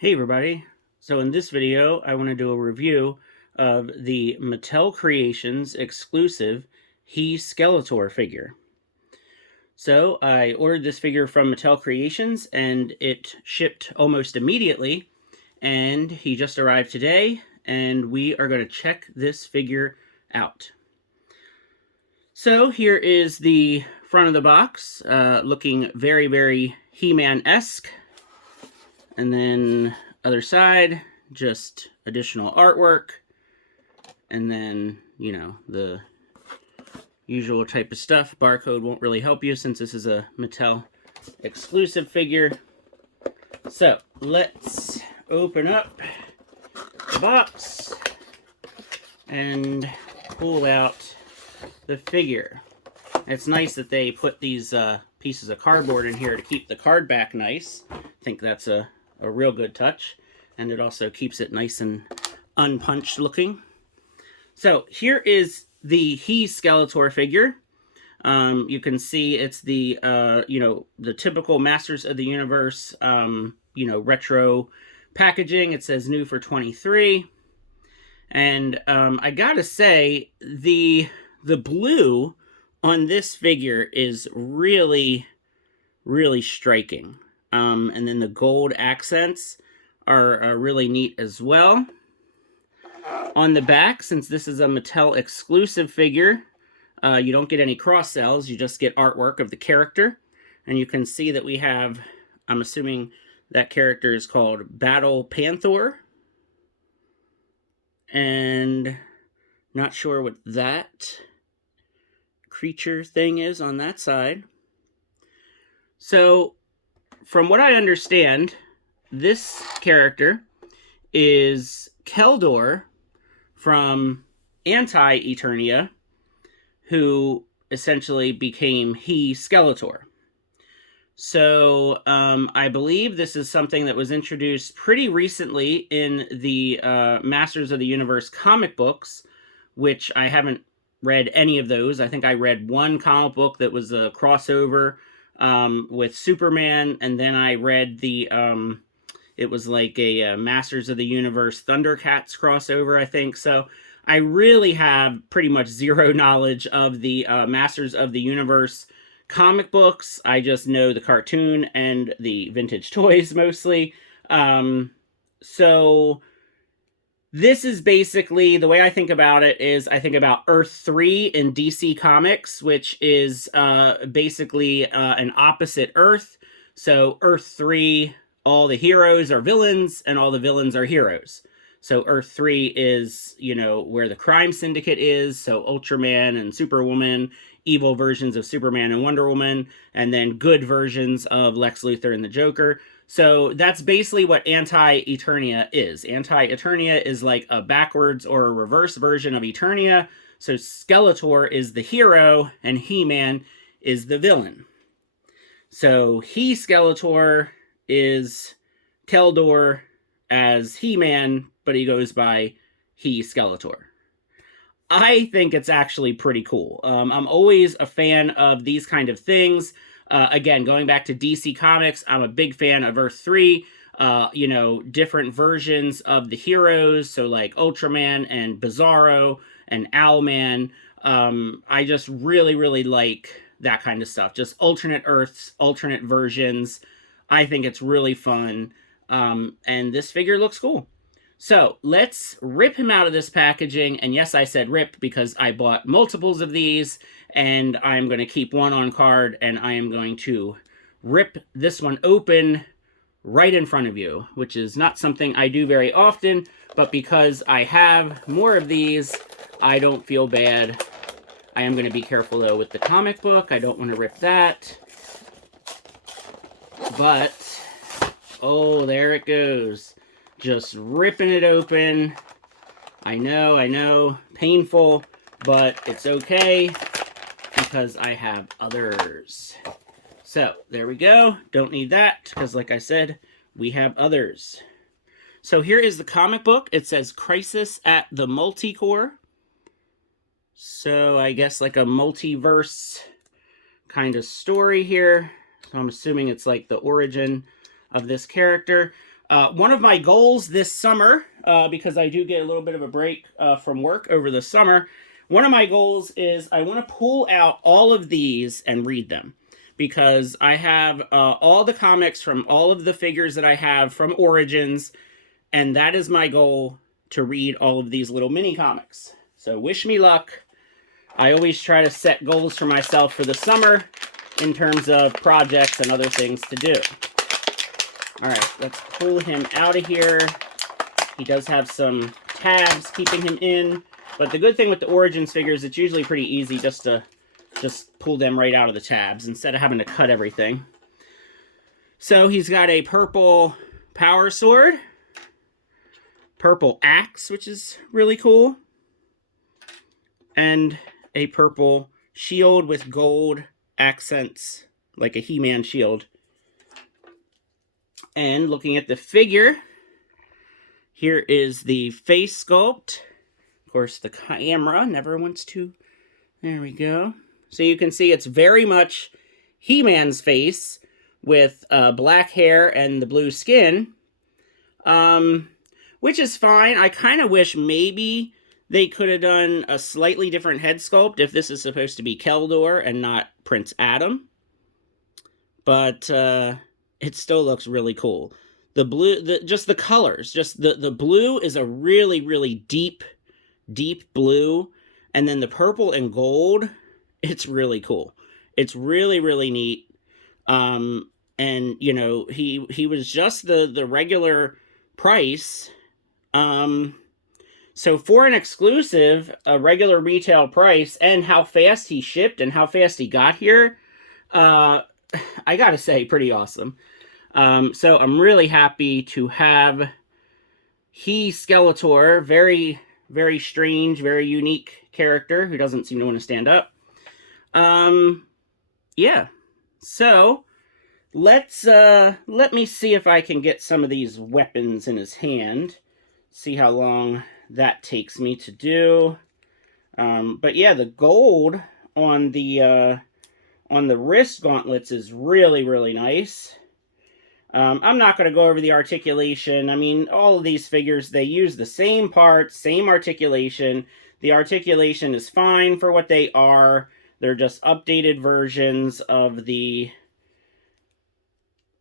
Hey everybody, so in this video I want to do a review of the Mattel Creations exclusive He-Skeletor figure. So I ordered this figure from Mattel Creations and it shipped almost immediately, and he just arrived today and we are going to check this figure out. So here is the front of the box, looking very, very He-Man-esque. And then other side, just additional artwork. And then, you know, the usual type of stuff. Barcode won't really help you since this is a Mattel exclusive figure. So let's open up the box and pull out the figure. It's nice that they put these pieces of cardboard in here to keep the card back nice. I think that's a real good touch, and it also keeps it nice and unpunched looking. So here is the He-Skeletor figure. You can see it's the the typical Masters of the Universe retro packaging. It says new for 23, and I gotta say the blue on this figure is really striking. And then the gold accents are really neat as well. On the back, since this is a Mattel exclusive figure, you don't get any cross-sells, you just get artwork of the character. And you can see that we have, I'm assuming that character is called Battle Panther. And not sure what that creature thing is on that side. So from what I understand, this character is Keldor from Anti-Eternia, who essentially became He-Skeletor. So I believe this is something that was introduced pretty recently in the Masters of the Universe comic books, which I haven't read any of those. I think I read one comic book that was a crossover with Superman, and then I read the it was like a Masters of the Universe Thundercats crossover, I think. So I really have pretty much zero knowledge of the Masters of the Universe comic books. I just know the cartoon and the vintage toys mostly. So this is basically, the way I think about it is I think about Earth 3 in DC Comics, which is basically an opposite Earth. So Earth 3, all the heroes are villains and all the villains are heroes. So Earth 3 is, where the crime syndicate is. So Ultraman and Superwoman, evil versions of Superman and Wonder Woman, and then good versions of Lex Luthor and the Joker. So that's basically what Anti-Eternia is. Anti-Eternia is like a backwards or a reverse version of Eternia. So Skeletor is the hero and He-Man is the villain. So He-Skeletor is Keldor as He-Man, but he goes by He-Skeletor. I think it's actually pretty cool. I'm always a fan of these kind of things. Again, going back to DC Comics, I'm a big fan of Earth 3. Different versions of the heroes. So like Ultraman and Bizarro and Owlman. I just really like that kind of stuff. Just alternate Earths, alternate versions. I think it's really fun. And this figure looks cool. So let's rip him out of this packaging. And yes, I said rip because I bought multiples of these, and I'm going to keep one on card, and I am going to rip this one open right in front of you, which is not something I do very often, but because I have more of these, I don't feel bad. I am going to be careful, though, with the comic book. I don't want to rip that. But, oh, there it goes. Just ripping it open. I know, painful, but it's okay because I have others. So, there we go. Don't need that because, like I said, we have others. So here is the comic book. It says Crisis at the Multicore. So I guess like a multiverse kind of story here. So I'm assuming it's like the origin of this character. One of my goals this summer, because I do get a little bit of a break from work over the summer, one of my goals is I want to pull out all of these and read them. Because I have all the comics from all of the figures that I have from Origins, and that is my goal, to read all of these little mini comics. So wish me luck. I always try to set goals for myself for the summer in terms of projects and other things to do. All right, let's pull him out of here. He does have some tabs keeping him in, but the good thing with the Origins figures, it's usually pretty easy just to pull them right out of the tabs instead of having to cut everything. So he's got a purple power sword, purple axe, which is really cool, and a purple shield with gold accents, like a He-Man shield. And looking at the figure, here is the face sculpt. Of course, the camera never wants to. There we go. So you can see it's very much He-Man's face with black hair and the blue skin, which is fine. I kind of wish maybe they could have done a slightly different head sculpt if this is supposed to be Keldor and not Prince Adam. But it still looks really cool. The blue, just the colors, just the blue is a really, really deep blue. And then the purple and gold, it's really cool. It's really, really neat. And, you know, he was just the regular price. So for an exclusive, a regular retail price, and how fast he shipped and how fast he got here, I gotta say, pretty awesome. So I'm really happy to have He-Skeletor, very, very strange, very unique character who doesn't seem to want to stand up. Yeah. So let me see if I can get some of these weapons in his hand. See how long that takes me to do. But yeah, the gold on the wrist gauntlets is really, really nice. I'm not going to go over the articulation. I mean, all of these figures, they use the same parts, same articulation. The articulation is fine for what they are. They're just updated versions of the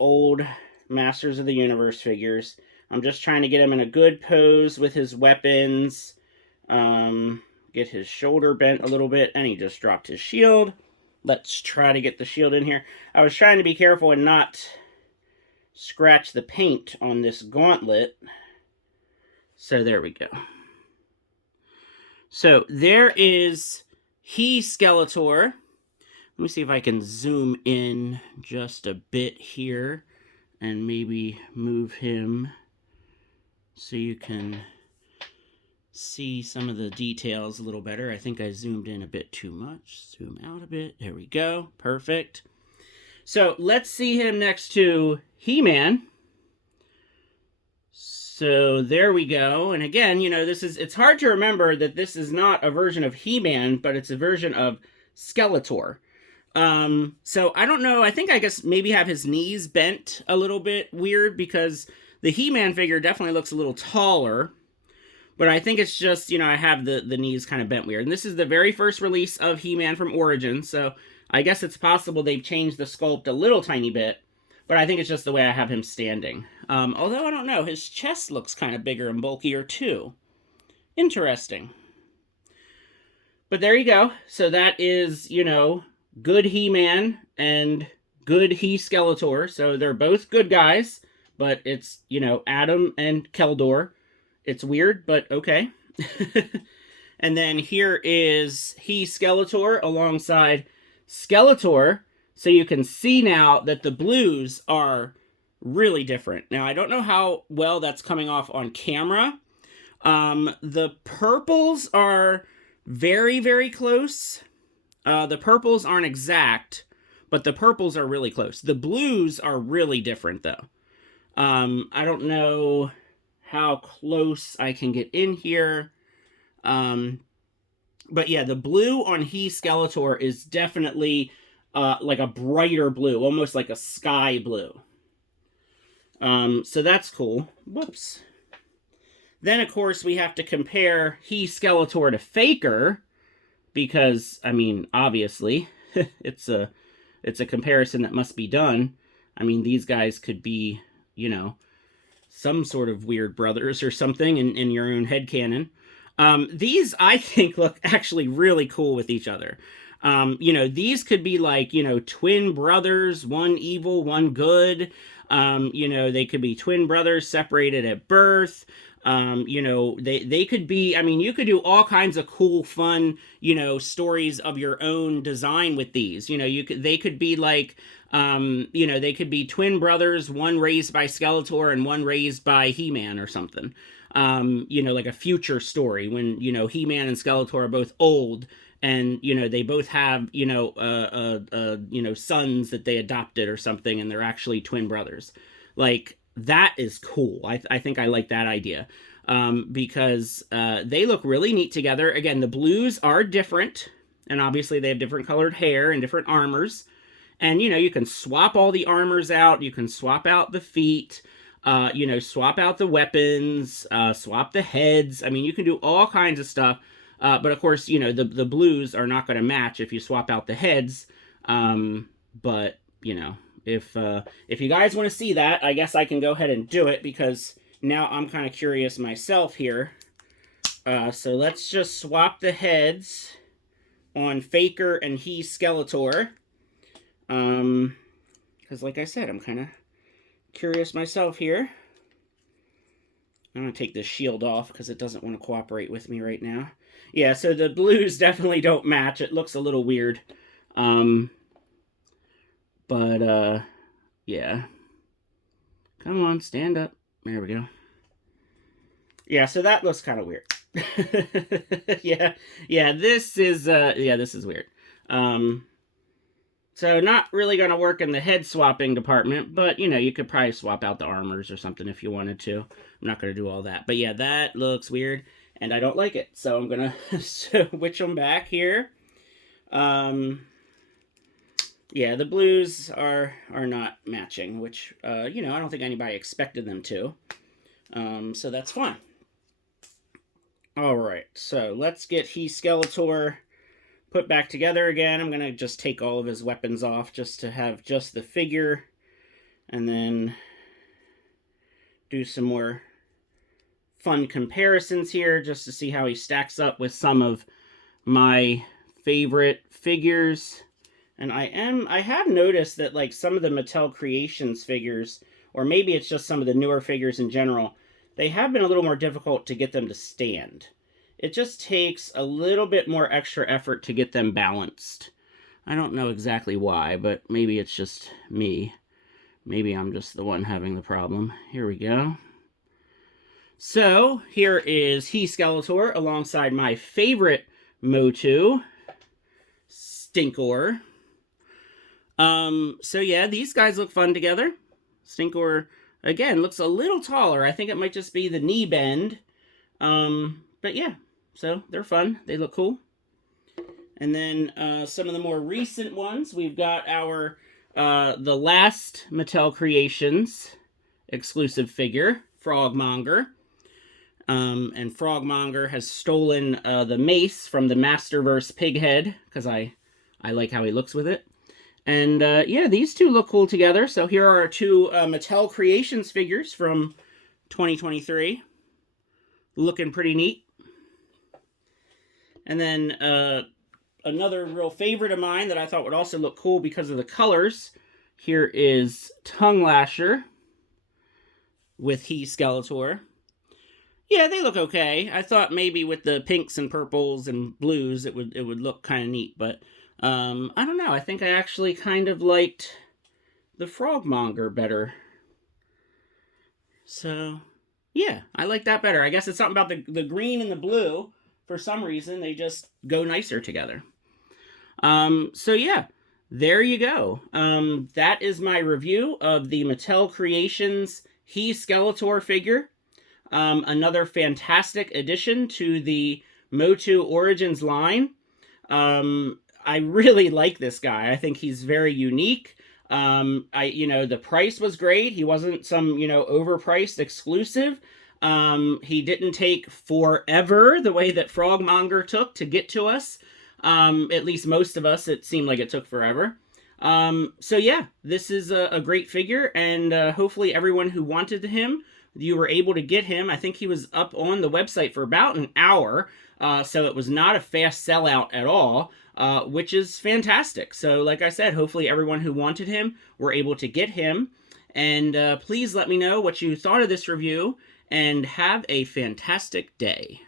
old Masters of the Universe figures. I'm just trying to get him in a good pose with his weapons. Get his shoulder bent a little bit, and he just dropped his shield. Let's try to get the shield in here. I was trying to be careful and not scratch the paint on this gauntlet. So there we go. So there is He-Skeletor. Let me see if I can zoom in just a bit here and maybe move him so you can see some of the details a little better. I think I zoomed in a bit too much. Zoom out a bit. There we go. Perfect. So let's see him next to He-Man. So there we go. And again, you know, it's hard to remember that this is not a version of He-Man, but it's a version of Skeletor. So I don't know. I guess maybe have his knees bent a little bit weird because the He-Man figure definitely looks a little taller. But I think it's just, you know, I have the knees kind of bent weird. And this is the very first release of He-Man from Origins, so I guess it's possible they've changed the sculpt a little tiny bit. But I think it's just the way I have him standing. Although, I don't know, his chest looks kind of bigger and bulkier, too. Interesting. But there you go. So that is, you know, good He-Man and good He-Skeletor. So they're both good guys, but it's, you know, Adam and Keldor. It's weird, but okay. And then here is He-Skeletor alongside Skeletor. So you can see now that the blues are really different. Now, I don't know how well that's coming off on camera. The purples are very, very close. The purples aren't exact, but the purples are really close. The blues are really different, though. I don't know how close I can get in here. But yeah, the blue on He-Skeletor is definitely like a brighter blue, almost like a sky blue. So that's cool. Whoops. Then, of course, we have to compare He-Skeletor to Faker, because, I mean, obviously, it's a comparison that must be done. I mean, these guys could be, you know, some sort of weird brothers or something in your own headcanon. These, I think, look actually really cool with each other. You know, these could be like, you know, twin brothers, one evil, one good. You know, they could be twin brothers separated at birth. You know, they could be, I mean, you could do all kinds of cool, fun, you know, stories of your own design with these. You know, they could be like, you know, they could be twin brothers, one raised by Skeletor and one raised by He-Man or something. You know, like a future story when, you know, He-Man and Skeletor are both old, and, you know, they both have, you know, sons that they adopted or something, and they're actually twin brothers. Like, that is cool. I think I like that idea. Because they look really neat together. Again, the blues are different, and obviously they have different colored hair and different armors. And, you know, you can swap all the armors out. You can swap out the feet. You know, swap out the weapons. Swap the heads. I mean, you can do all kinds of stuff. But, of course, you know, the blues are not going to match if you swap out the heads. But, you know, if you guys want to see that, I guess I can go ahead and do it, because now I'm kind of curious myself here. So let's just swap the heads on Faker and He-Skeletor. Because like I said, I'm kind of curious myself here. I'm going to take this shield off because it doesn't want to cooperate with me right now. Yeah, so the blues definitely don't match. It looks a little weird. But, yeah. Come on, stand up. There we go. Yeah, so that looks kind of weird. Yeah, this is weird. So not really going to work in the head swapping department, but, you know, you could probably swap out the armors or something if you wanted to. I'm not going to do all that. But, yeah, that looks weird, and I don't like it. So I'm going to switch them back here. Yeah, the blues are not matching, which, you know, I don't think anybody expected them to. So that's fine. All right, so let's get He-Skeletor put back together again. I'm going to just take all of his weapons off just to have just the figure, and then do some more fun comparisons here just to see how he stacks up with some of my favorite figures. And I have noticed that, like, some of the Mattel Creations figures, or maybe it's just some of the newer figures in general, they have been a little more difficult to get them to stand. It just takes a little bit more extra effort to get them balanced. I don't know exactly why, but maybe it's just me. Maybe I'm just the one having the problem. Here we go. So, here is He-Skeletor alongside my favorite MOTU, Stinkor. So yeah, these guys look fun together. Stinkor, again, looks a little taller. I think it might just be the knee bend. But yeah, so they're fun. They look cool. And then some of the more recent ones, we've got our the last Mattel Creations exclusive figure, Frogmonger. And Frogmonger has stolen the mace from the Masterverse Pighead, because I like how he looks with it. And, yeah, these two look cool together. So here are our two Mattel Creations figures from 2023. Looking pretty neat. And then another real favorite of mine that I thought would also look cool because of the colors. Here is Tongue Lasher with He-Skeletor. Yeah, they look okay. I thought maybe with the pinks and purples and blues it would look kind of neat, but I don't know. I think I actually kind of liked the Frogmonger better. So, yeah, I like that better. I guess it's something about the green and the blue. For some reason, they just go nicer together. So, yeah, there you go. That is my review of the Mattel Creations He-Skeletor figure. Another fantastic addition to the MOTU Origins line. I really like this guy. I think he's very unique. The price was great. He wasn't some, overpriced exclusive. He didn't take forever the way that Frogmonger took to get to us. At least most of us, it seemed like it took forever. So yeah, this is a great figure, and hopefully everyone who wanted him, you were able to get him. I think he was up on the website for about an hour, so it was not a fast sellout at all, which is fantastic. So like I said, hopefully everyone who wanted him were able to get him. And please let me know what you thought of this review, and have a fantastic day.